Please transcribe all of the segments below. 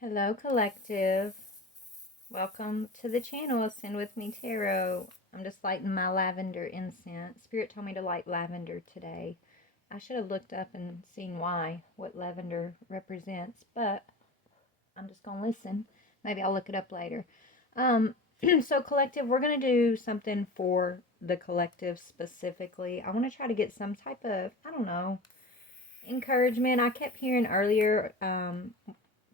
Hello, collective. Welcome to the channel, Ascend With Me Tarot. I'm just lighting my lavender incense. Spirit told me to light lavender today. I should have looked up and seen what lavender represents, but I'm just going to listen. Maybe I'll look it up later. So, collective, we're going to do something for the collective specifically. I want to try to get some type of, I don't know, encouragement. I kept hearing earlier,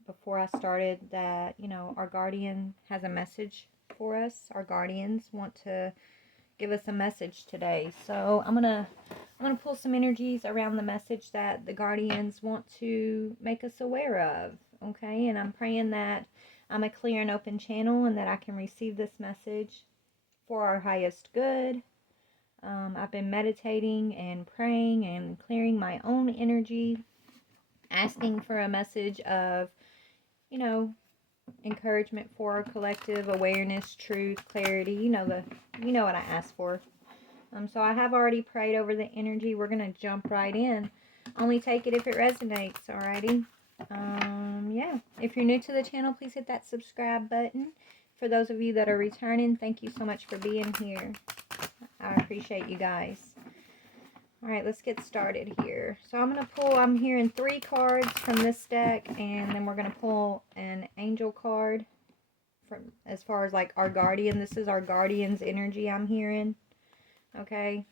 before I started, that our guardian has a message for us. Our guardians want to give us a message today. So I'm gonna pull some energies around the message that the guardians want to make us aware of. Okay, and I'm praying that I'm a clear and open channel and that I can receive this message for our highest good. I've been meditating and praying and clearing my own energy, asking for a message of, you know, encouragement for our collective, awareness, truth, clarity. You know what I asked for. So I have already prayed over the energy. We're gonna jump right in. Only take it if it resonates. Alrighty. Yeah. If you're new to the channel, please hit that subscribe button. For those of you that are returning, thank you so much for being here. I appreciate you guys. All right, let's get started here. So I'm hearing 3 cards from this deck, and then we're going to pull an angel card from, as far as like our guardian. This is our guardian's energy I'm hearing, okay,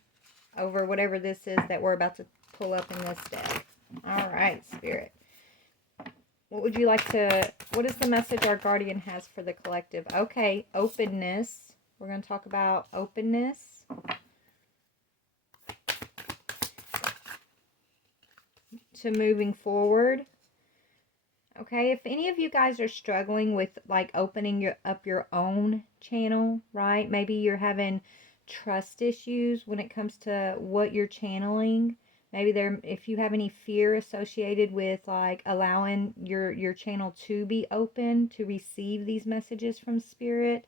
over whatever this is that we're about to pull up in this deck. All right, Spirit. What is the message our guardian has for the collective? Okay, openness. We're going to talk about openness. To moving forward. Okay, if any of you guys are struggling with like opening up your own channel, right? Maybe you're having trust issues when it comes to what you're channeling. Maybe if you have any fear associated with like allowing your channel to be open to receive these messages from Spirit.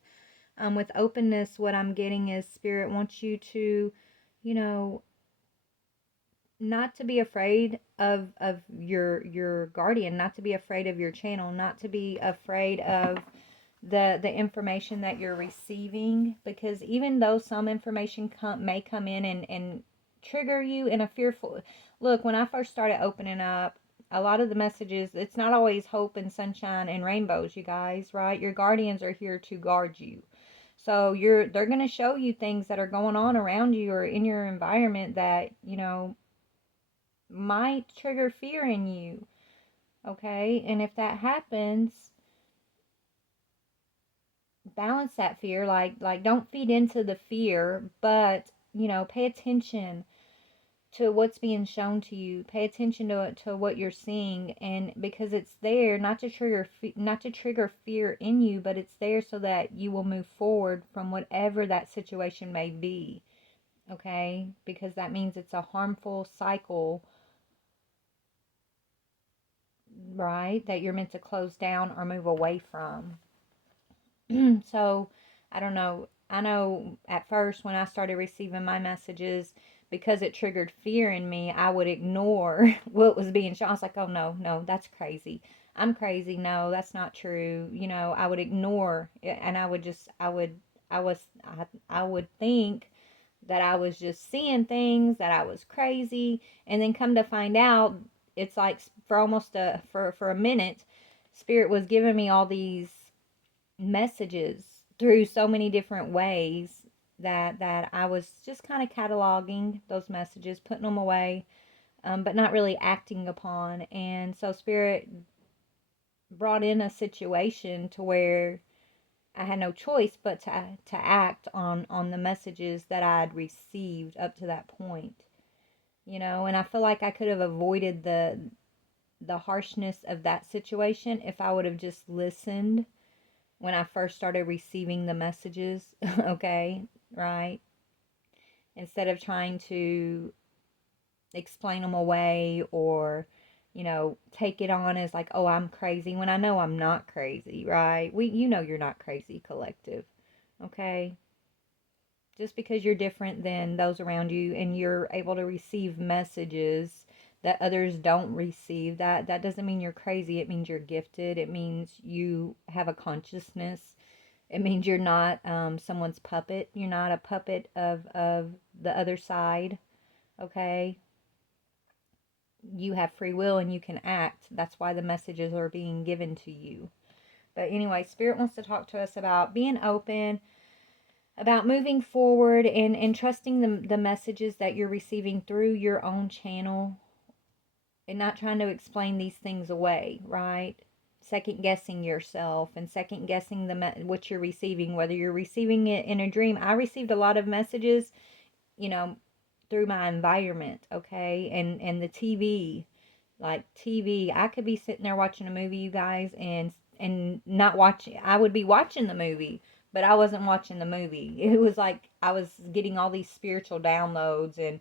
With openness, what I'm getting is Spirit wants you to, you know, not to be afraid of your guardian, not to be afraid of your channel, not to be afraid of the information that you're receiving, because even though some information may come in and trigger you in a fearful look. When I first started opening up, a lot of the messages, it's not always hope and sunshine and rainbows, you guys, right? Your guardians are here to guard you. So they're going to show you things that are going on around you or in your environment that, might trigger fear in you. Okay? And if that happens, balance that fear. Like don't feed into the fear, but pay attention to what's being shown to you. Pay attention to what you're seeing, and because it's there not to trigger fear in you, but it's there so that you will move forward from whatever that situation may be. Okay? Because that means it's a harmful cycle, right, that you're meant to close down or move away from. So, I don't know. I know at first when I started receiving my messages, because it triggered fear in me, I would ignore what was being shown. I was like, oh, no, no, that's crazy. I'm crazy. No, that's not true. I would ignore it, and I would think that I was just seeing things, that I was crazy, and then come to find out, it's like for a minute, Spirit was giving me all these messages through so many different ways that I was just kind of cataloging those messages, putting them away, but not really acting upon. And so Spirit brought in a situation to where I had no choice but to act on the messages that I'd received up to that point. And I feel like I could have avoided the harshness of that situation if I would have just listened when I first started receiving the messages. Okay, right? Instead of trying to explain them away or, take it on as like, oh, I'm crazy, when I know I'm not crazy, right? You're not crazy, collective. Okay? Just because you're different than those around you and you're able to receive messages that others don't receive. That doesn't mean you're crazy. It means you're gifted. It means you have a consciousness. It means you're not someone's puppet. You're not a puppet of the other side. Okay? You have free will and you can act. That's why the messages are being given to you. But anyway, Spirit wants to talk to us about being open, about moving forward, and trusting the messages that you're receiving through your own channel, and not trying to explain these things away, right? Second guessing yourself and second guessing what you're receiving, whether you're receiving it in a dream. I received a lot of messages, you know, through my environment, okay? And the TV, like TV, I could be sitting there watching a movie, you guys, and not watching. I would be watching the movie, but I wasn't watching the movie. It was like I was getting all these spiritual downloads, and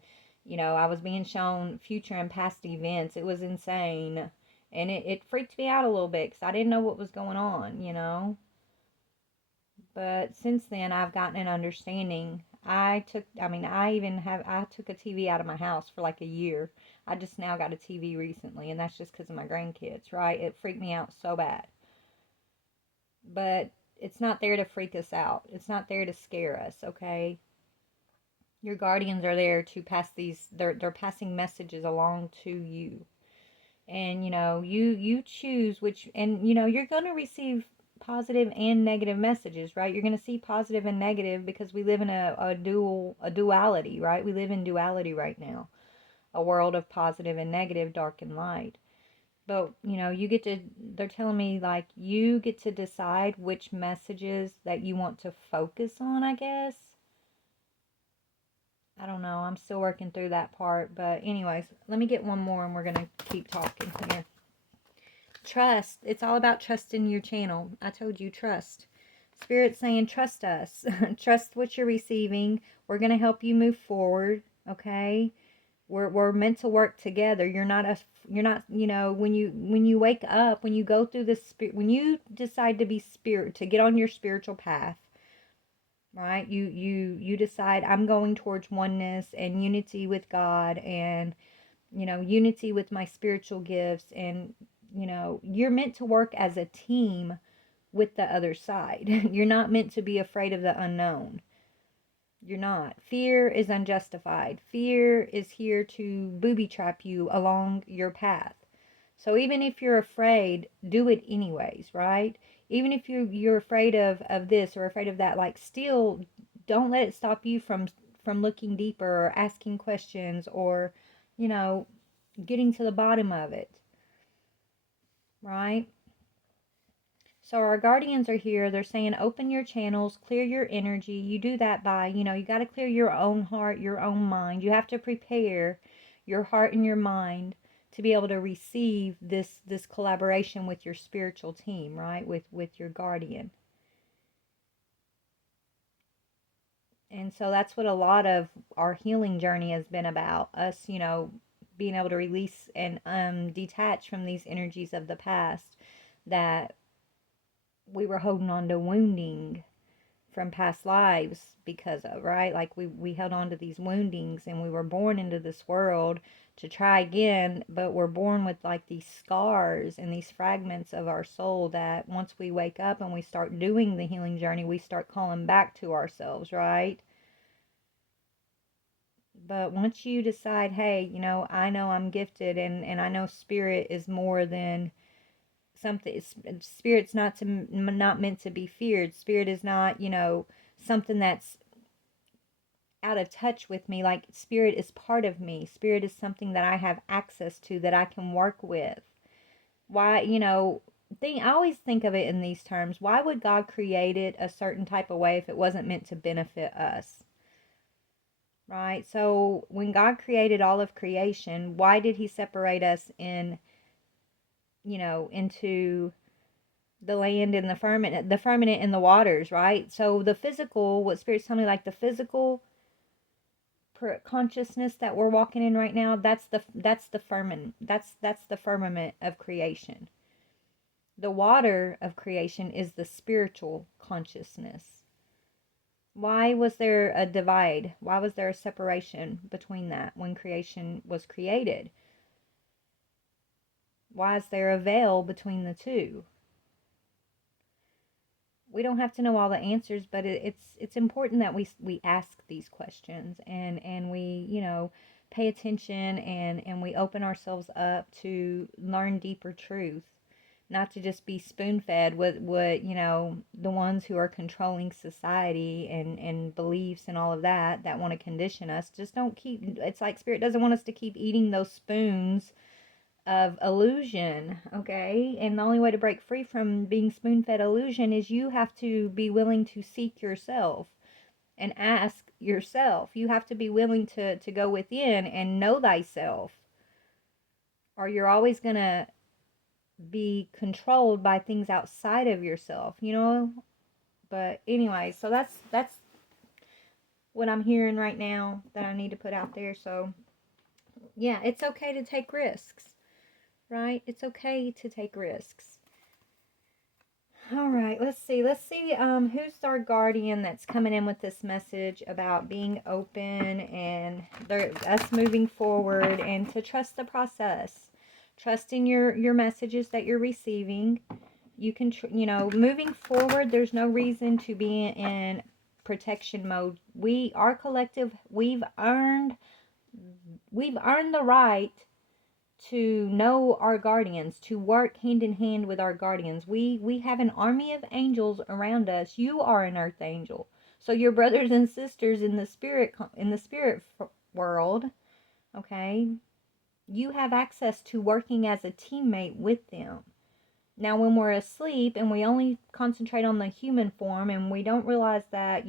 I was being shown future and past events. It was insane, and it freaked me out a little bit because I didn't know what was going on. But since then, I've gotten an understanding. I took a TV out of my house for like a year. I just now got a TV recently, and that's just because of my grandkids, right? It freaked me out so bad. But it's not there to freak us out. It's not there to scare us, okay? Your guardians are there to pass they're passing messages along to you. And you choose which, and you're going to receive positive and negative messages, right? You're going to see positive and negative because we live in a duality, right? We live in duality right now, a world of positive and negative, dark and light. But they're telling me, like, you get to decide which messages that you want to focus on, I guess. I don't know, I'm still working through that part. But anyways, let me get one more and we're going to keep talking here. Trust. It's all about trusting your channel. I told you, trust. Spirit's saying, trust us. Trust what you're receiving. We're going to help you move forward, okay? We're meant to work together. You're not, when you wake up, when you go through the spirit, when you decide to be spirit, to get on your spiritual path, right? You decide, I'm going towards oneness and unity with God, and unity with my spiritual gifts, and you're meant to work as a team with the other side. You're not meant to be afraid of the unknown. You're not. Fear is unjustified. Fear is here to booby trap you along your path. So even if you're afraid, do it anyways, right? Even if you're afraid of this or afraid of that, like, still don't let it stop you from looking deeper or asking questions, or getting to the bottom of it, right? So our guardians are here. They're saying, open your channels, clear your energy. You do that by, you got to clear your own heart, your own mind. You have to prepare your heart and your mind to be able to receive this collaboration with your spiritual team, right? With your guardian. And so that's what a lot of our healing journey has been about. Us, being able to release and detach from these energies of the past that we were holding on to, wounding from past lives because of, right? Like we held on to these woundings, and we were born into this world to try again, but we're born with like these scars and these fragments of our soul that once we wake up and we start doing the healing journey, we start calling back to ourselves, right? But once you decide, hey, I know I'm gifted, and I know spirit is more than something. Spirit's not meant to be feared. Spirit is not, something that's out of touch with me. Like, spirit is part of me. Spirit is something that I have access to, that I can work with. Why, I always think of it in these terms. Why would God create it a certain type of way if it wasn't meant to benefit us? Right? So when God created all of creation, why did he separate us into the land and the firmament and the waters, right? So the physical, what Spirit's telling me, like the physical consciousness that we're walking in right now, that's the firmament. That's the firmament of creation. The water of creation is the spiritual consciousness. Why was there a divide? Why was there a separation between that when creation was created? Why is there a veil between the two? We don't have to know all the answers, but it's important that we ask these questions, and we, pay attention, and we open ourselves up to learn deeper truth, not to just be spoon-fed with what, the ones who are controlling society and beliefs and all of that want to condition us. Just don't keep, it's like Spirit doesn't want us to keep eating those spoons of illusion, okay? And the only way to break free from being spoon-fed illusion is you have to be willing to seek yourself and ask yourself. You have to be willing to go within and know thyself, or you're always going to be controlled by things outside of yourself, But anyway, so that's what I'm hearing right now that I need to put out there. So yeah, it's okay to take risks, right? It's okay to take risks. All right, let's see. Who's our guardian that's coming in with this message about being open and us moving forward and to trust the process. Trust in your messages that you're receiving. You can, moving forward, there's no reason to be in protection mode. Our collective, we've earned the right to know our guardians, to work hand in hand with our guardians. We have an army of angels around us. You are an earth angel. So your brothers and sisters in the spirit world, okay? You have access to working as a teammate with them. Now, when we're asleep and we only concentrate on the human form and we don't realize that,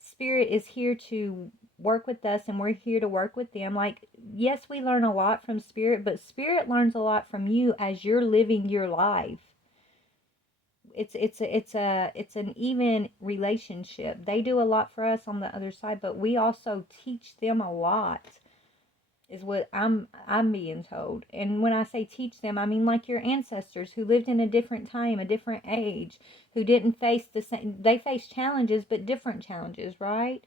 Spirit is here to work with us and we're here to work with them. Like, yes, we learn a lot from Spirit, but Spirit learns a lot from you as you're living your life. It's an even relationship. They do a lot for us on the other side, but we also teach them a lot, is what I'm being told. And when I say teach them, I mean like your ancestors who lived in a different time, a different age, who didn't face the same. They faced challenges, but different challenges, right?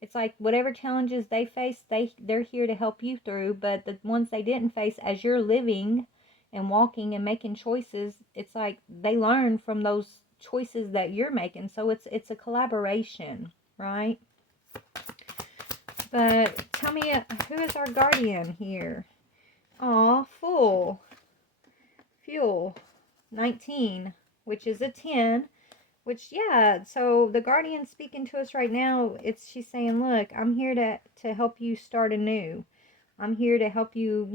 It's like whatever challenges they face, they're here to help you through. But the ones they didn't face, as you're living and walking and making choices, it's like they learn from those choices that you're making. So it's a collaboration, right? But tell me, who is our guardian here? Aw, Fuel, 19, which is a 10. Which, yeah, so the guardian speaking to us right now, she's saying, look, I'm here to help you start anew. I'm here to help you,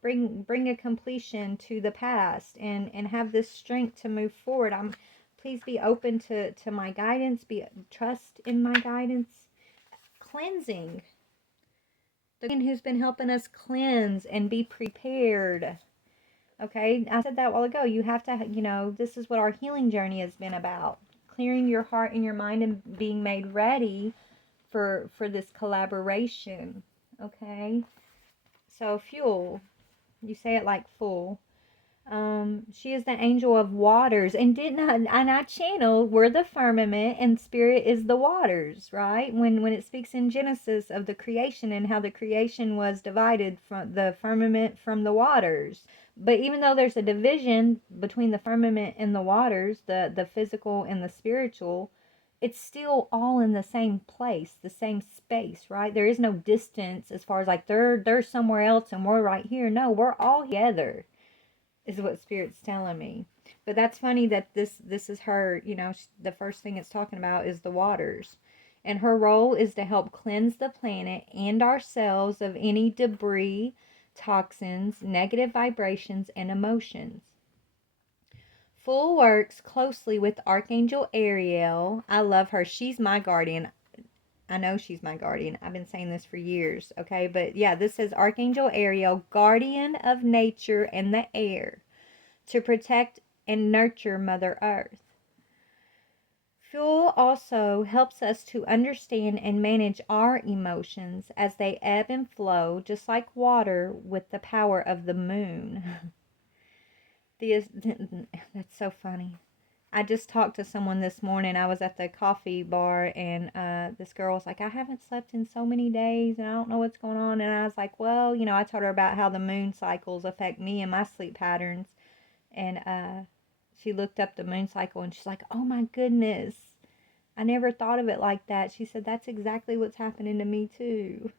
bring a completion to the past and have this strength to move forward. Please be open to my guidance, trust in my guidance. Cleansing. The guardian who's been helping us cleanse and be prepared. Okay, I said that a while ago. You have to, this is what our healing journey has been about. Clearing your heart and your mind and being made ready for this collaboration. Okay, so Fuel, you say it like full. She is the angel of waters, and I channel, we're the firmament and Spirit is the waters, right? When it speaks in Genesis of the creation and how the creation was divided from the firmament from the waters. But even though there's a division between the firmament and the waters, the physical and the spiritual, it's still all in the same place, the same space, right? There is no distance as far as like they're somewhere else and we're right here. No, we're all together, is what Spirit's telling me. But that's funny that this is her, the first thing it's talking about is the waters. And her role is to help cleanse the planet and ourselves of any debris, toxins, negative vibrations, and emotions. Full works closely with Archangel Ariel. I love her. She's my guardian. I know she's my guardian. I've been saying this for years, okay? But yeah, this says Archangel Ariel, guardian of nature and the air, to protect and nurture Mother Earth. Fuel also helps us to understand and manage our emotions as they ebb and flow, just like water with the power of the moon. That's so funny. I just talked to someone this morning. I was at the coffee bar, and this girl was like, I haven't slept in so many days, and I don't know what's going on. And I was like, well, I told her about how the moon cycles affect me and my sleep patterns. And she looked up the moon cycle, and she's like, oh my goodness, I never thought of it like that. She said, that's exactly what's happening to me too.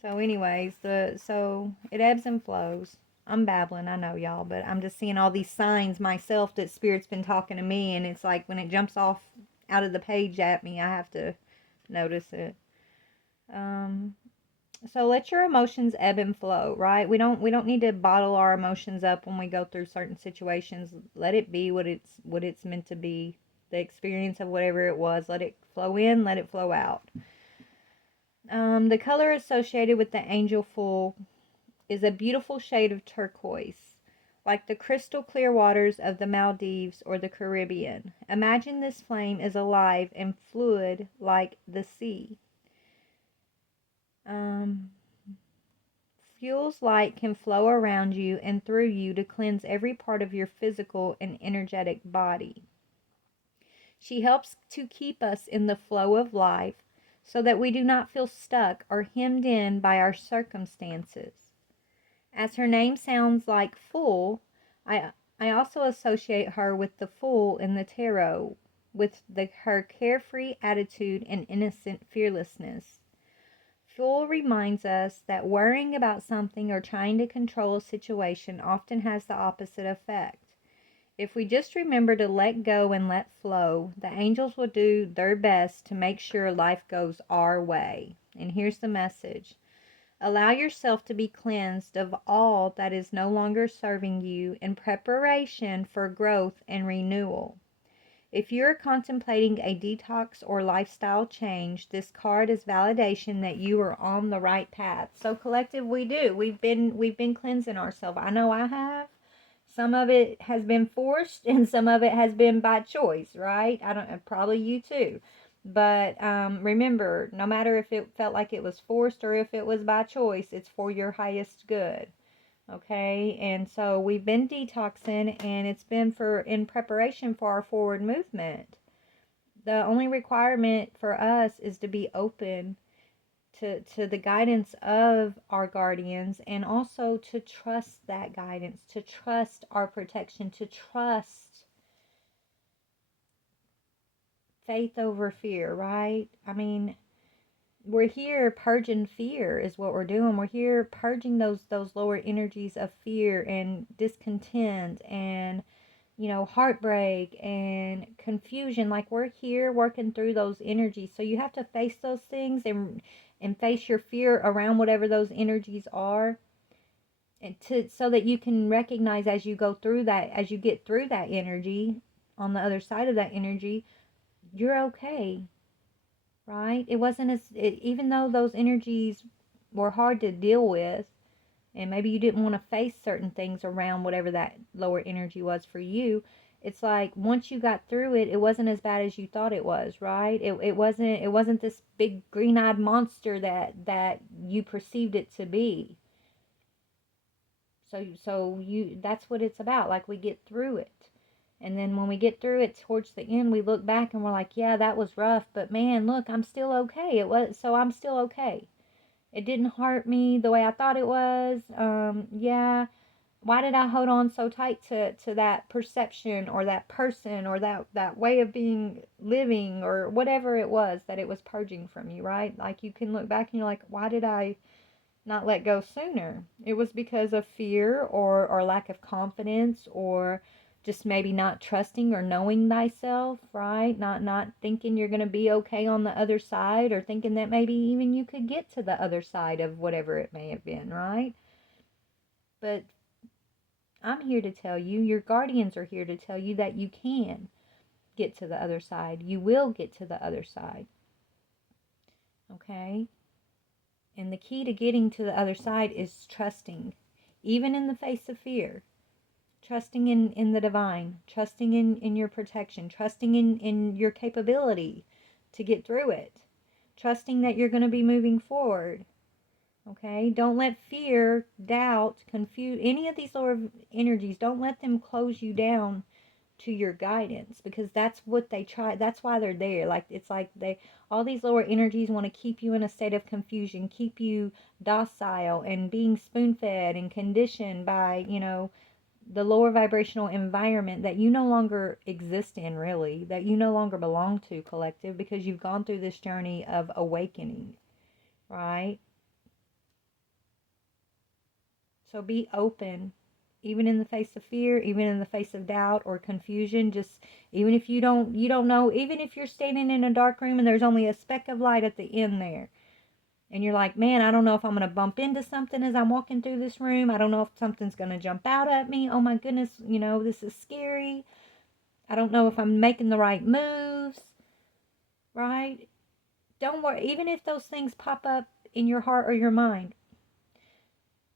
So anyways, so it ebbs and flows. I'm babbling, I know y'all, but I'm just seeing all these signs myself that Spirit's been talking to me, and it's like when it jumps off out of the page at me, I have to notice it. So let your emotions ebb and flow, right? We don't need to bottle our emotions up when we go through certain situations. Let it be what it's meant to be. The experience of whatever it was, let it flow in, let it flow out. The color associated with the angel fool is a beautiful shade of turquoise, like the crystal clear waters of the Maldives or the Caribbean. Imagine this flame is alive and fluid like the sea. Fuel's light can flow around you and through you to cleanse every part of your physical and energetic body. She helps to keep us in the flow of life so that we do not feel stuck or hemmed in by our circumstances. As her name sounds like fool, I also associate her with the fool in the tarot, with her carefree attitude and innocent fearlessness. Fool reminds us that worrying about something or trying to control a situation often has the opposite effect. If we just remember to let go and let flow, the angels will do their best to make sure life goes our way. And here's the message. Allow yourself to be cleansed of all that is no longer serving you in preparation for growth and renewal. If you are contemplating a detox or lifestyle change, this card is validation that you are on the right path. So collective, we do. We've been cleansing ourselves. I know I have. Some of it has been forced and some of it has been by choice, right? I don't probably you too. But remember, no matter if it felt like it was forced or if it was by choice, it's for your highest good. Okay, and so we've been detoxing, and it's been in preparation for our forward movement. The only requirement for us is to be open to the guidance of our guardians, and also to trust that guidance, to trust our protection, to trust faith over fear, right? I mean, we're here purging fear is what we're doing. We're here purging those lower energies of fear and discontent and heartbreak and confusion. Like, we're here working through those energies. So you have to face those things and face your fear around whatever those energies are, and so that you can recognize as you go through that, as you get through that energy, on the other side of that energy, you're okay. Right? It wasn't even though those energies were hard to deal with, and maybe you didn't want to face certain things around whatever that lower energy was for you. It's like once you got through it, it wasn't as bad as you thought it was, right? It wasn't this big green-eyed monster that you perceived it to be. So you that's what it's about. Like, we get through it. And then when we get through it towards the end, we look back and we're like, yeah, that was rough, but man, look, I'm still okay. I'm still okay. It didn't hurt me the way I thought it was. Yeah. Why did I hold on so tight to that perception or that person or that way of living or whatever it was that it was purging from you, right? Like, you can look back and you're like, why did I not let go sooner? It was because of fear or lack of confidence, or just maybe not trusting or knowing thyself, right? Not thinking you're going to be okay on the other side, or thinking that maybe even you could get to the other side of whatever it may have been, right? But I'm here to tell you, your guardians are here to tell you that you can get to the other side. You will get to the other side. Okay? And the key to getting to the other side is trusting, even in the face of fear. Trusting in the divine, trusting in your protection, trusting in your capability to get through it, trusting that you're going to be moving forward. Okay? Don't let fear, doubt, confuse, any of these lower energies, don't let them close you down to your guidance, because that's what they try. That's why they're there. Like, it's like all these lower energies want to keep you in a state of confusion, keep you docile and being spoon fed and conditioned by, the lower vibrational environment that you no longer exist in, really, that you no longer belong to, collective, because you've gone through this journey of awakening, right? So be open, even in the face of fear, even in the face of doubt or confusion. Just, even if you don't know, even if you're standing in a dark room and there's only a speck of light at the end there, and you're like, man, I don't know if I'm going to bump into something as I'm walking through this room. I don't know if something's going to jump out at me. Oh my goodness, this is scary. I don't know if I'm making the right moves, right? Don't worry. Even if those things pop up in your heart or your mind,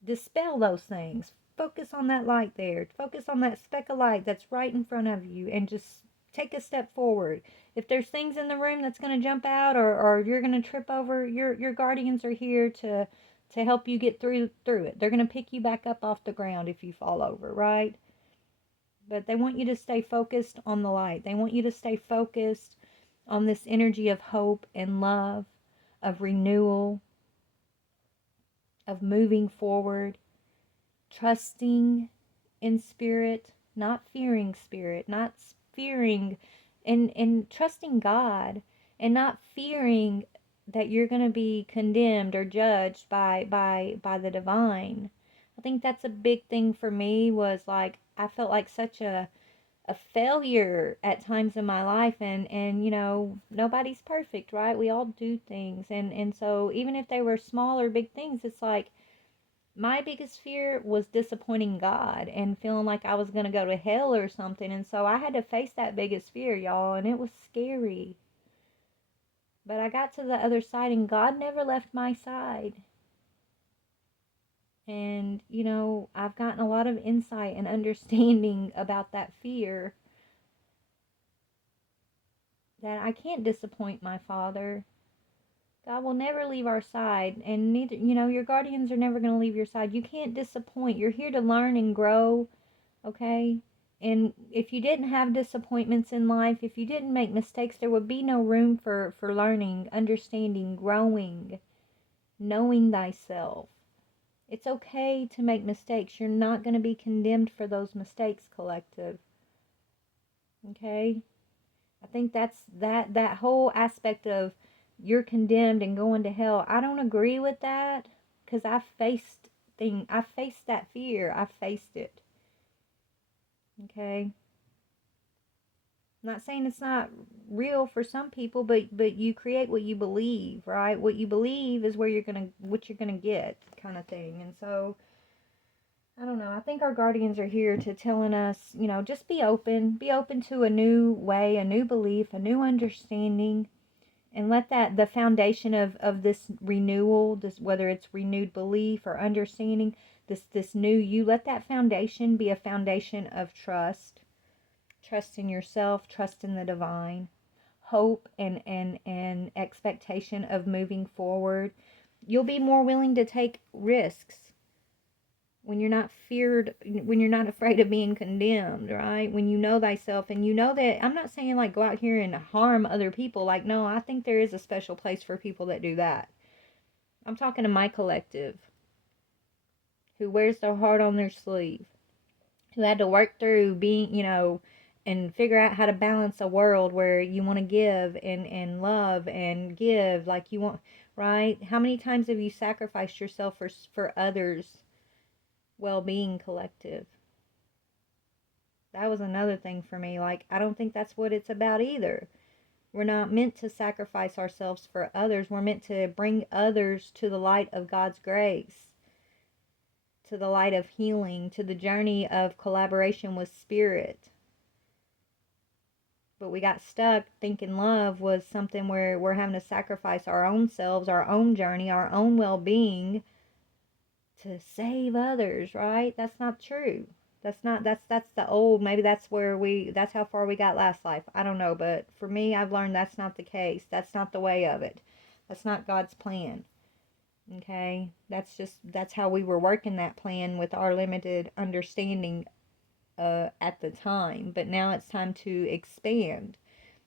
dispel those things. Focus on that light there. Focus on that speck of light that's right in front of you, and just take a step forward. If there's things in the room that's going to jump out, or you're going to trip over, your guardians are here to help you get through it. They're going to pick you back up off the ground if you fall over, right? But they want you to stay focused on the light. They want you to stay focused on this energy of hope and love, of renewal, of moving forward, trusting in spirit, not fearing spirit, not fearing, and trusting God, and not fearing that you're going to be condemned or judged by the divine. I think that's a big thing for me. Was like, I felt like such a failure at times in my life, and nobody's perfect, right? We all do things, and so even if they were small or big things, it's like, my biggest fear was disappointing God and feeling like I was going to go to hell or something. And so I had to face that biggest fear, y'all, and it was scary. But I got to the other side, and God never left my side. And, I've gotten a lot of insight and understanding about that fear, that I can't disappoint my Father. God will never leave our side, and neither, your guardians are never going to leave your side. You can't disappoint. You're here to learn and grow, okay? And if you didn't have disappointments in life, if you didn't make mistakes, there would be no room for learning, understanding, growing, knowing thyself. It's okay to make mistakes. You're not going to be condemned for those mistakes, collective. Okay? I think that's that whole aspect of you're condemned and going to hell. I don't agree with that, because I faced that fear. I faced it. Okay? I'm not saying it's not real for some people, but you create what you believe, right? What you believe is what you're gonna get, kind of thing. And so, I don't know. I think our guardians are here to telling us, just be open to a new way, a new belief, a new understanding, and let that, the foundation of this renewal, this, whether it's renewed belief or understanding, this new you, let that foundation be a foundation of trust in yourself, trust in the divine, hope, and expectation of moving forward. You'll be more willing to take risks when you're not feared, when you're not afraid of being condemned, right? When you know thyself, and you know that, I'm not saying like go out here and harm other people. Like, no, I think there is a special place for people that do that. I'm talking to my collective, who wears their heart on their sleeve, who had to work through being, and figure out how to balance a world where you want to give and love and give like you want, right? How many times have you sacrificed yourself for others' well-being, collective? That was another thing for me. Like, I don't think that's what it's about either. We're not meant to sacrifice ourselves for others. We're meant to bring others to the light of God's grace, to the light of healing, to the journey of collaboration with spirit. But we got stuck thinking love was something where we're having to sacrifice our own selves, our own journey, our own well-being to save others, right? That's not true. That's the old, maybe that's how far we got last life. I don't know, but for me, I've learned that's not the case. That's not the way of it. That's not God's plan. Okay? That's how we were working that plan with our limited understanding at the time, but now it's time to expand.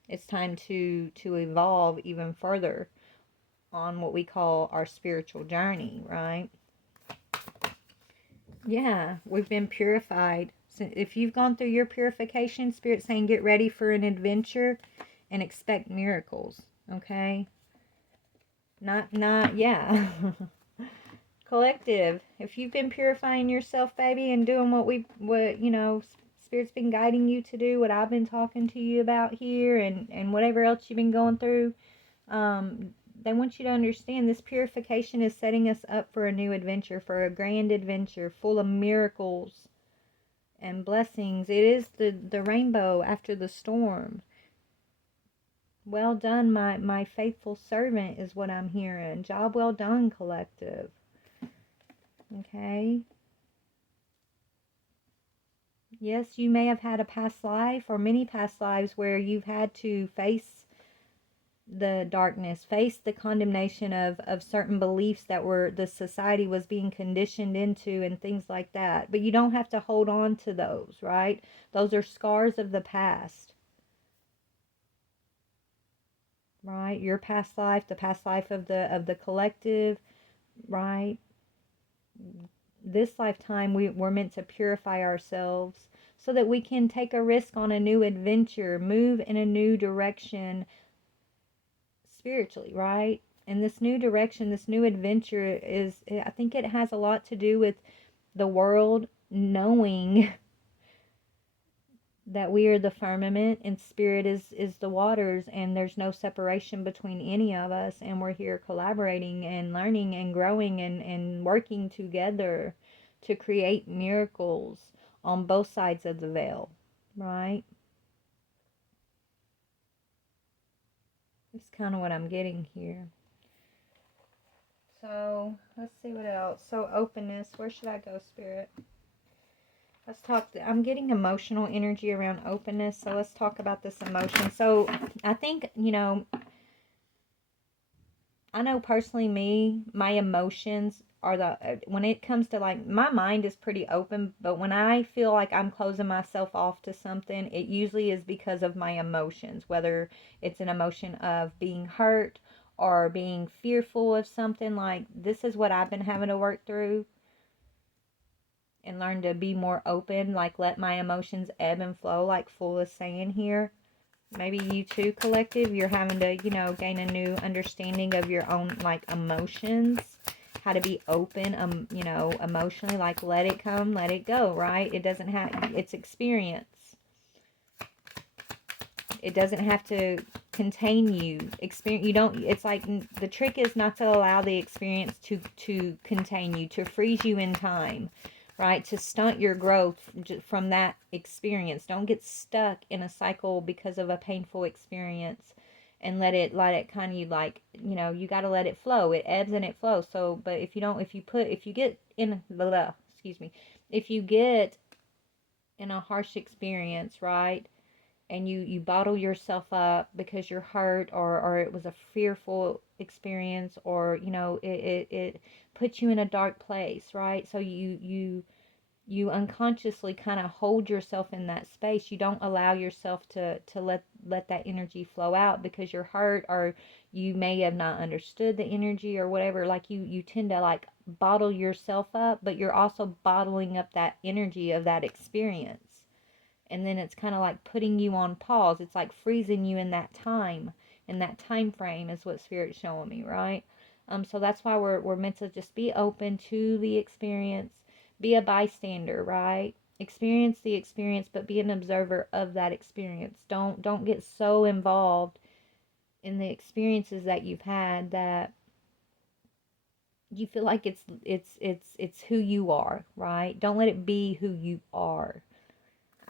It's time to evolve even further on what we call our spiritual journey, right? Yeah, we've been purified. So if you've gone through your purification, Spirit's saying get ready for an adventure and expect miracles, okay? Yeah. Collective, if you've been purifying yourself, baby, and doing what Spirit's been guiding you to do, what I've been talking to you about here, and whatever else you've been going through, they want you to understand this purification is setting us up for a new adventure, for a grand adventure full of miracles and blessings. It is the rainbow after the storm. Well done, my faithful servant, is what I'm hearing. Job well done, collective. Okay. Yes, you may have had a past life or many past lives where you've had to face the darkness, face the condemnation of certain beliefs that were the society was being conditioned into and things like that. But you don't have to hold on to those, right? Those are scars of the past, right? Your past life, the past life of the collective, right? This lifetime we're meant to purify ourselves so that we can take a risk on a new adventure, move in a new direction spiritually, right? And this new direction, this new adventure I think it has a lot to do with the world knowing that we are the firmament and Spirit is the waters, and there's no separation between any of us, and we're here collaborating and learning and growing and working together to create miracles on both sides of the veil, right? That's kind of what I'm getting here. So let's see what else. So openness. Where should I go, Spirit? Let's talk. I'm getting emotional energy around openness. So let's talk about this emotion. So I think, I know personally my emotions are when it comes to like, my mind is pretty open, but when I feel like I'm closing myself off to something, it usually is because of my emotions, whether it's an emotion of being hurt or being fearful of something. Like, this is what I've been having to work through and learn to be more open, like let my emotions ebb and flow, like Full is saying here. Maybe you too, collective, you're having to, gain a new understanding of your own, like, emotions, how to be open, emotionally, like, let it come, let it go, right? It doesn't have, it's experience. It doesn't have to contain you. Experience, you don't, it's like, the trick is not to allow the experience to contain you, to freeze you in time, right? To stunt your growth from that experience. Don't get stuck in a cycle because of a painful experience, and let it kind of, like, you got to let it flow. It ebbs and it flows. So, but if you get in if you get in a harsh experience, right? And you bottle yourself up because you're hurt, or it was a fearful experience, or it puts you in a dark place, right? So you unconsciously kind of hold yourself in that space. You don't allow yourself to let that energy flow out because you're hurt, or you may have not understood the energy or whatever. Like, you tend to, like, bottle yourself up, but you're also bottling up that energy of that experience. And then it's kind of like putting you on pause. It's like freezing you in that time, frame is what Spirit's showing me, right? So that's why we're meant to just be open to the experience, be a bystander, right? Experience the experience, but be an observer of that experience. Don't get so involved in the experiences that you've had that you feel like it's who you are, right? Don't let it be who you are.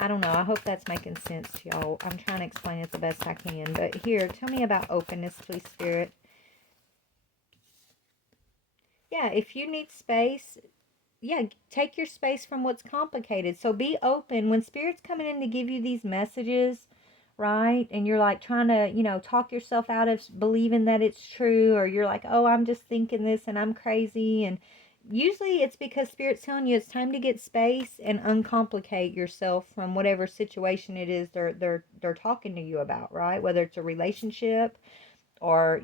I don't know. I hope that's making sense to y'all. I'm trying to explain it the best I can. But here, tell me about openness, please, Spirit. Yeah, if you need space, yeah, take your space from what's complicated. So be open. When Spirit's coming in to give you these messages, right? And you're like trying to, talk yourself out of believing that it's true, or you're like, oh, I'm just thinking this and I'm crazy. And usually it's because Spirit's telling you it's time to get space and uncomplicate yourself from whatever situation it is they're talking to you about, right? Whether it's a relationship or,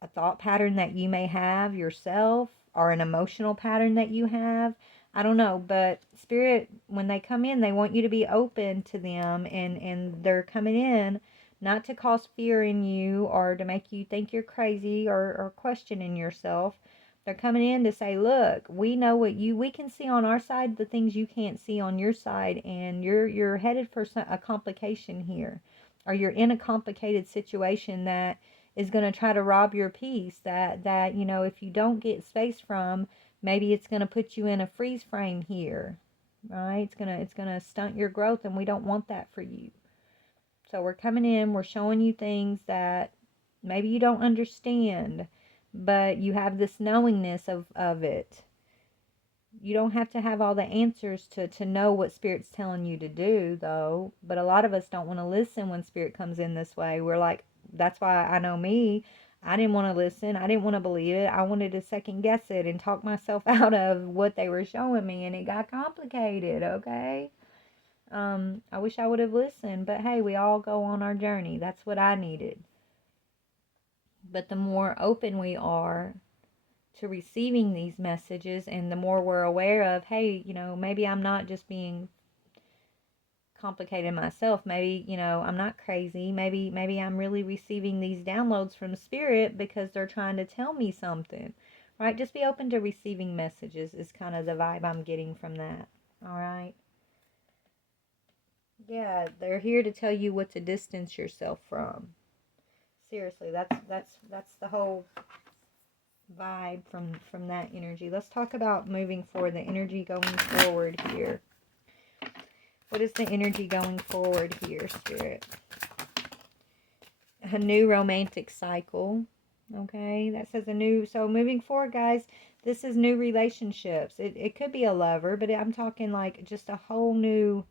a thought pattern that you may have yourself or an emotional pattern that you have. I don't know, but Spirit, when they come in, they want you to be open to them, and they're coming in not to cause fear in you or to make you think you're crazy or questioning yourself. They're coming in to say, look, we know we can see on our side the things you can't see on your side, and you're headed for a complication here, or you're in a complicated situation that is going to try to rob your peace, that if you don't get space from, maybe it's going to put you in a freeze frame here, right? It's going to stunt your growth, and we don't want that for you. So we're coming in, we're showing you things that maybe you don't understand, but you have this knowingness of it. You don't have to have all the answers to know what Spirit's telling you to do, though. But a lot of us don't want to listen when Spirit comes in this way. We're like, that's why I know me. I didn't want to listen. I didn't want to believe it. I wanted to second guess it and talk myself out of what they were showing me, and it got complicated, okay? I wish I would have listened, but hey, we all go on our journey. That's what I needed. But the more open we are to receiving these messages, and the more we're aware of, hey, maybe I'm not just being complicated myself. Maybe, I'm not crazy. Maybe I'm really receiving these downloads from Spirit because they're trying to tell me something, right? Just be open to receiving messages is kind of the vibe I'm getting from that. All right. Yeah, they're here to tell you what to distance yourself from. Seriously, that's the whole vibe from that energy. Let's talk about moving forward, the energy going forward here. What is the energy going forward here, Spirit? A new romantic cycle. Okay, that says a new. So moving forward, guys, this is new relationships. It could be a lover, but I'm talking like just a whole new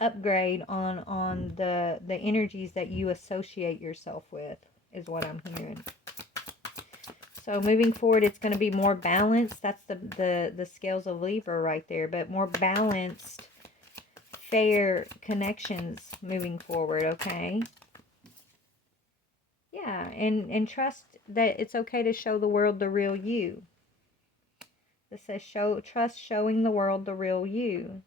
upgrade on the energies that you associate yourself with, is what I'm hearing. So moving forward, it's going to be more balanced. That's the scales of Libra right there, but more balanced, fair connections moving forward, okay? Yeah, and trust that it's okay to show the world the real you. This says trust showing the world the real you.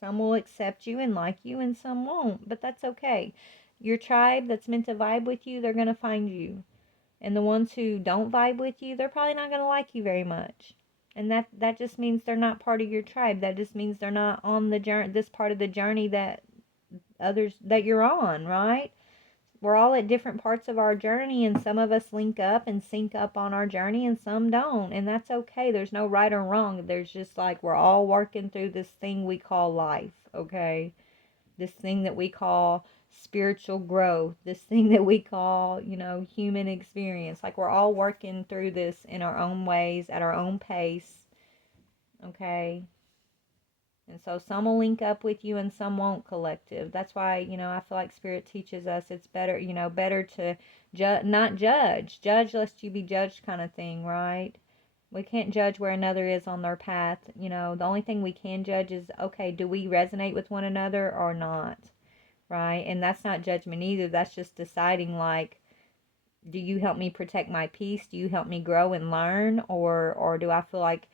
Some will accept you and like you, and some won't, but that's okay. Your tribe that's meant to vibe with you, they're going to find you. And the ones who don't vibe with you, they're probably not going to like you very much. And that just means they're not part of your tribe. That just means they're not on the journey, this part of the journey that you're on, right? We're all at different parts of our journey, and some of us link up and sync up on our journey, and some don't. And that's okay. There's no right or wrong. There's just like we're all working through this thing we call life, okay? This thing that we call spiritual growth, this thing that we call, human experience. Like we're all working through this in our own ways, at our own pace, okay? And so some will link up with you and some won't, collective. That's why, I feel like Spirit teaches us it's better, better to not judge. Judge lest you be judged kind of thing, right? We can't judge where another is on their path. The only thing we can judge is, okay, do we resonate with one another or not? Right? And that's not judgment either. That's just deciding, like, do you help me protect my peace? Do you help me grow and learn? Or do I feel like,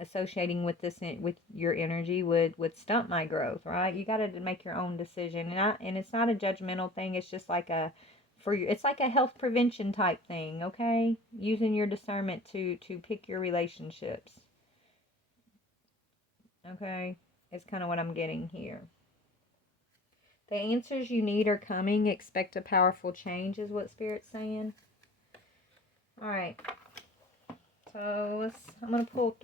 associating with this, with your energy would stunt my growth, right? You got to make your own decision. And it's not a judgmental thing. It's just like it's like a health prevention type thing, okay? Using your discernment to pick your relationships. Okay? It's kind of what I'm getting here. The answers you need are coming. Expect a powerful change is what Spirit's saying. All right. So I'm going to pull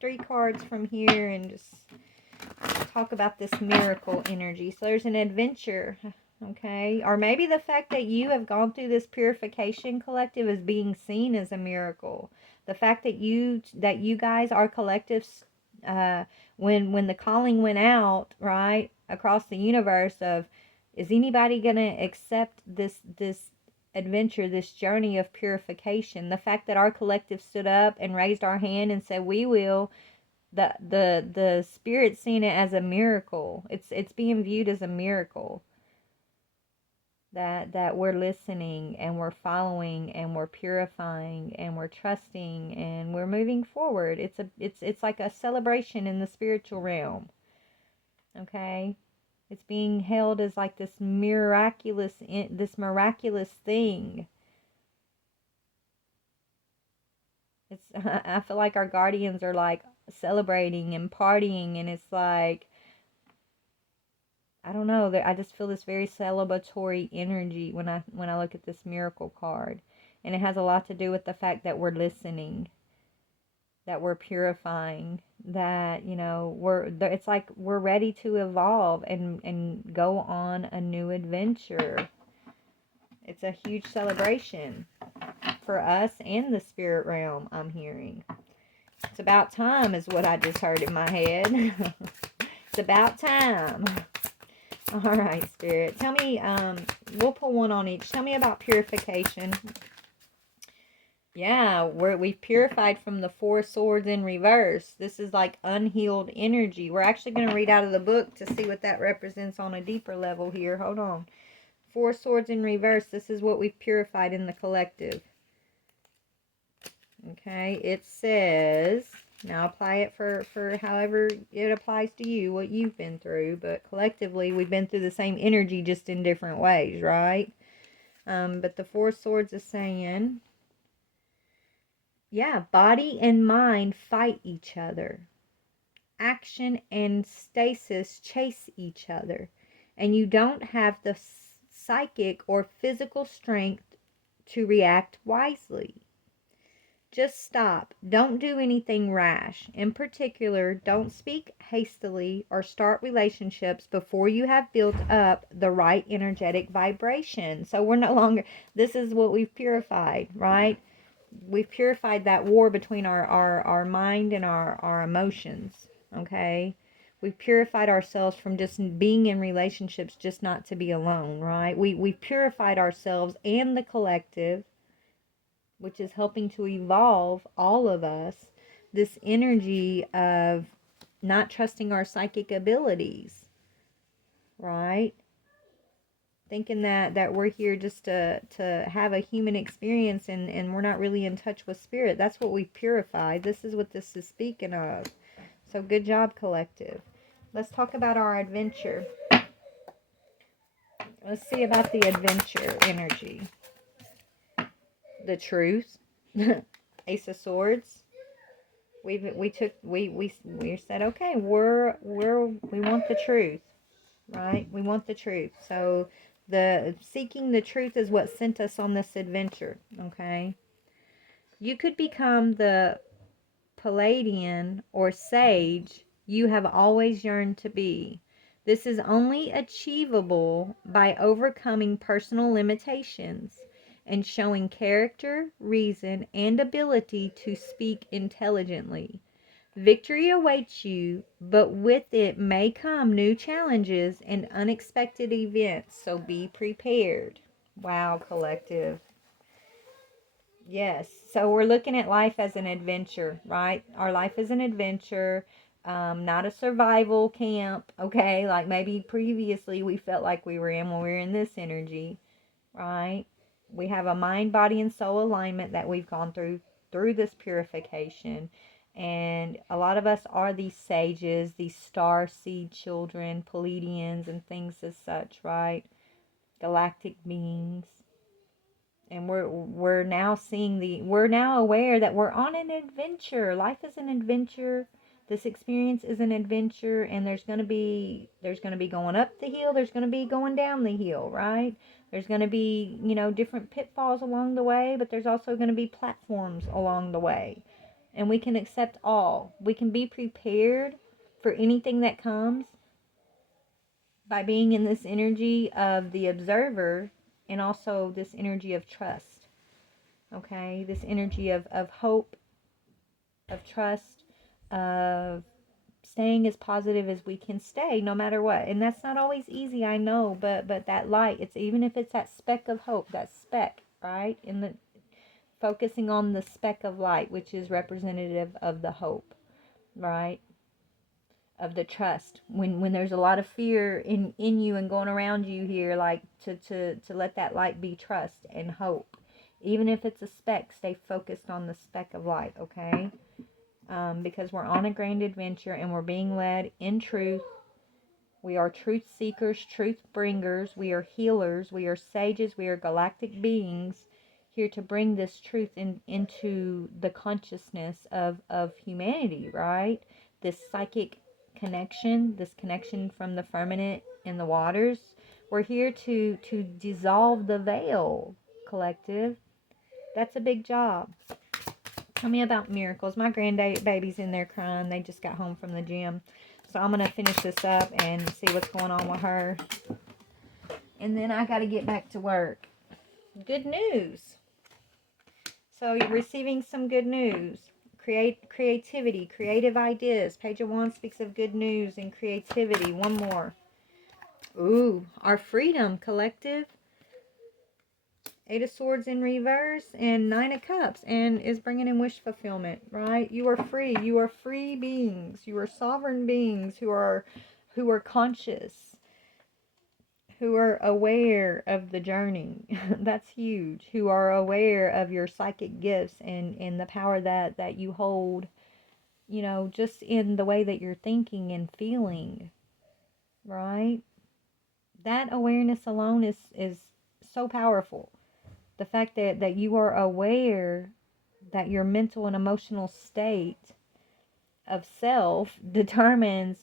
three cards from here and just talk about this miracle energy. So there's an adventure, okay? Or maybe the fact that you have gone through this purification collective is being seen as a miracle. The fact that you guys are collectives, when the calling went out, right, across the universe of, is anybody going to accept this adventure, this journey of purification. The fact that our collective stood up and raised our hand and said, we will, the spirit's seeing it as a miracle. It's being viewed as a miracle. That we're listening and we're following and we're purifying and we're trusting and we're moving forward. It's like a celebration in the spiritual realm. Okay? It's being held as like this miraculous thing. It's I feel like our guardians are like celebrating and partying, and it's like, I don't know, I just feel this very celebratory energy when I look at this miracle card. And it has a lot to do with the fact that we're listening, that we're purifying, that, it's like we're ready to evolve and go on a new adventure. It's a huge celebration for us and the spirit realm, I'm hearing. It's about time is what I just heard in my head. It's about time. All right, Spirit. Tell me, we'll pull one on each. Tell me about purification. Yeah, we've purified from the 4 swords in reverse. This is like unhealed energy. We're actually going to read out of the book to see what that represents on a deeper level here. Hold on. 4 swords in reverse. This is what we've purified in the collective. Okay, it says, now apply it for however it applies to you, what you've been through, but collectively we've been through the same energy just in different ways, right? But the 4 swords is saying, yeah, body and mind fight each other. Action and stasis chase each other. And you don't have the psychic or physical strength to react wisely. Just stop. Don't do anything rash. In particular, don't speak hastily or start relationships before you have built up the right energetic vibration. So we're no longer, this is what we've purified, right? We've purified that war between our mind and our emotions, okay? We've purified ourselves from just being in relationships just not to be alone, right? We've purified ourselves and the collective, which is helping to evolve all of us, this energy of not trusting our psychic abilities, right? Thinking that we're here just to have a human experience and we're not really in touch with spirit. That's what we've purified. This is what this is speaking of. So good job, collective. Let's talk about our adventure. Let's see about the adventure energy. The truth. Ace of Swords. We said, okay, we want the truth, right? We want the truth. So the seeking the truth is what sent us on this adventure, okay? You could become the Palladian or sage you have always yearned to be. This is only achievable by overcoming personal limitations and showing character, reason, and ability to speak intelligently. Victory awaits you, but with it may come new challenges and unexpected events, so be prepared. Wow, collective. Yes, so we're looking at life as an adventure, right? Our life is an adventure, not a survival camp, okay? Like maybe previously we felt like we were in when we were in this energy, right? We have a mind, body, and soul alignment that we've gone through this purification. And a lot of us are these sages, these star seed children, Pleiadians, and things as such, right? Galactic beings. And we're now we're now aware that we're on an adventure. Life is an adventure. This experience is an adventure, and there's gonna be going up the hill, there's gonna be going down the hill, right? There's gonna be, different pitfalls along the way, but there's also gonna be platforms along the way. And we can accept all. We can be prepared for anything that comes by being in this energy of the observer and also this energy of trust. Okay, this energy of hope, of trust, of staying as positive as we can stay no matter what. And that's not always easy, I know, but that light, it's even if it's that speck of hope, that speck, right? In the focusing on the speck of light, which is representative of the hope, right? Of the trust. When there's a lot of fear in you and going around you here, like to let that light be trust and hope. Even if it's a speck, stay focused on the speck of light, okay? Because we're on a grand adventure and we're being led in truth. We are truth seekers, truth bringers. We are healers. We are sages. We are galactic beings here to bring this truth into the consciousness of humanity, right? This psychic connection, this connection from the firmament and the waters. We're here to dissolve the veil, collective. That's a big job. Tell me about miracles. My grandbaby's in there crying. They just got home from the gym. So I'm going to finish this up and see what's going on with her. And then I got to get back to work. Good news. So you're receiving some good news. Creativity, creative ideas. Page of Wands speaks of good news and creativity. One more. Ooh, our freedom, collective. Eight of Swords in reverse and Nine of Cups, and is bringing in wish fulfillment, right? You are free. You are free beings. You are sovereign beings who are conscious, who are aware of the journey. That's huge. Who are aware of your psychic gifts and the power that you hold, you know, just in the way that you're thinking and feeling, right? That awareness alone is so powerful. The fact that you are aware that your mental and emotional state of self determines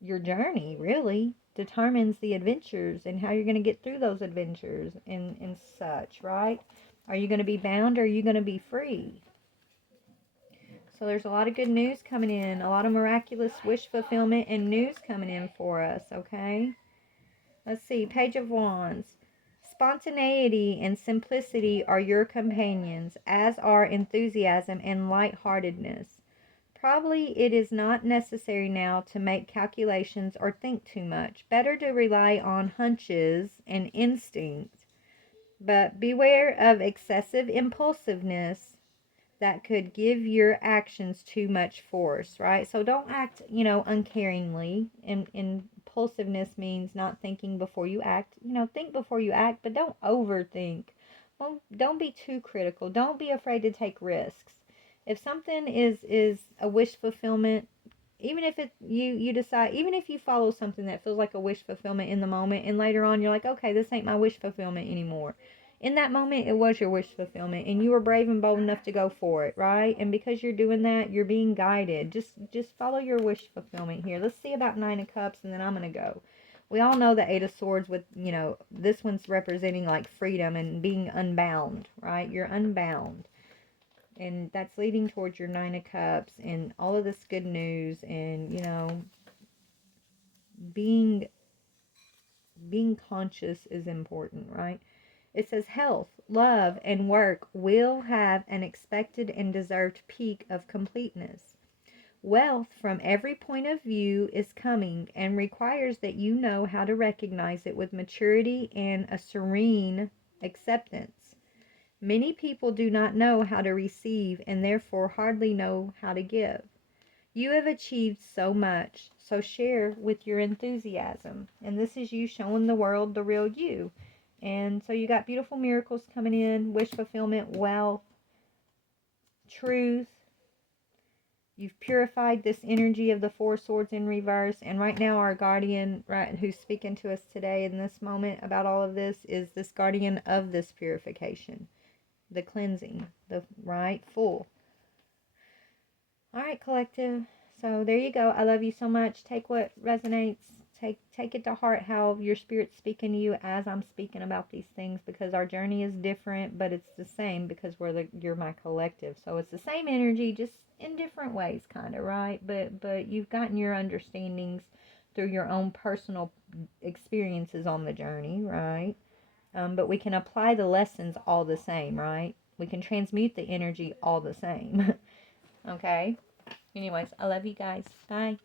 your journey, really. Determines the adventures and how you're going to get through those adventures and such, right? Are you going to be bound or are you going to be free? So there's a lot of good news coming in. A lot of miraculous wish fulfillment and news coming in for us, okay? Let's see. Page of Wands. Spontaneity and simplicity are your companions, as are enthusiasm and lightheartedness. Probably it is not necessary now to make calculations or think too much. Better to rely on hunches and instinct. But beware of excessive impulsiveness that could give your actions too much force, right? So don't act, uncaringly. And impulsiveness means not thinking before you act. Think before you act, but don't overthink. Well, don't be too critical. Don't be afraid to take risks. If something is a wish fulfillment, even if you decide, even if you follow something that feels like a wish fulfillment in the moment, and later on you're like, okay, this ain't my wish fulfillment anymore. In that moment, it was your wish fulfillment, and you were brave and bold enough to go for it, right? And because you're doing that, you're being guided. Just follow your wish fulfillment here. Let's see about Nine of Cups, and then I'm going to go. We all know the Eight of Swords with, this one's representing like freedom and being unbound, right? You're unbound. And that's leading towards your Nine of Cups and all of this good news and, being conscious is important, right? It says health, love, and work will have an expected and deserved peak of completeness. Wealth from every point of view is coming and requires that you know how to recognize it with maturity and a serene acceptance. Many people do not know how to receive and therefore hardly know how to give. You have achieved so much, so share with your enthusiasm. And this is you showing the world the real you. And so you got beautiful miracles coming in, wish fulfillment, wealth, truth. You've purified this energy of the Four Swords in reverse. And right now our guardian, right, who's speaking to us today in this moment about all of this, is this guardian of this purification, the cleansing, the right, full. All right, collective. So there you go. I love you so much. Take what resonates. Take it to heart how your spirit's speaking to you as I'm speaking about these things, because our journey is different, but it's the same because you're my collective. So it's the same energy, just in different ways, kind of, right? But you've gotten your understandings through your own personal experiences on the journey, right? But we can apply the lessons all the same, right? We can transmute the energy all the same. Okay? Anyways, I love you guys. Bye.